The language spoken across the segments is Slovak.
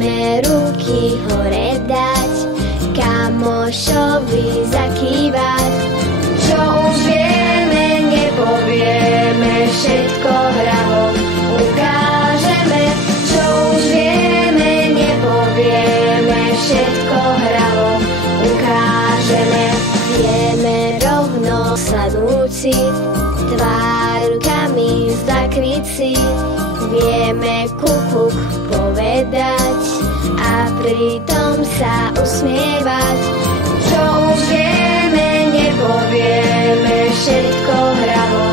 Vieme ruky hore dať, kamošovi zakývať. Čo už vieme, nepovieme, všetko hravo ukážeme. Čo už vieme, nepovieme, všetko hravo ukážeme. Vieme rovno sadnúť si, tvár rukami zakryť si. Vieme kukuk povedať a pritom sa usmievať. Čo už vieme, nepovieme, všetko hravo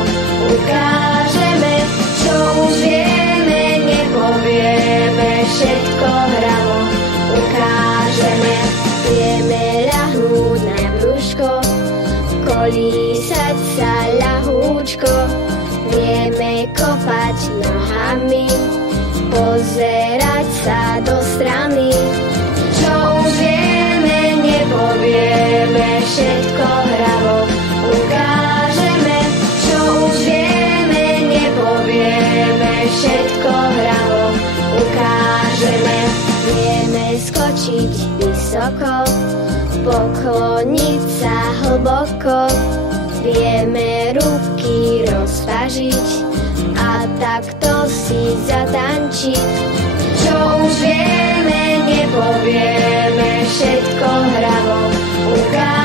ukážeme. Čo už vieme, nepovieme, všetko hravo ukážeme. Vieme ľahnúť na brúško, kolísať sa ľahúčko. Vieme kopať nohami, pozerať sa do strany. Čo už vieme, nepovieme, všetko hravo ukážeme. Čo už vieme, nepovieme, všetko hravo ukážeme. Vieme skočiť vysoko, pokloniť sa hlboko. Vieme ruky rozvážiť a takto si zatančiť. Čo už vieme, nepovieme, všetko hravo ukážeme.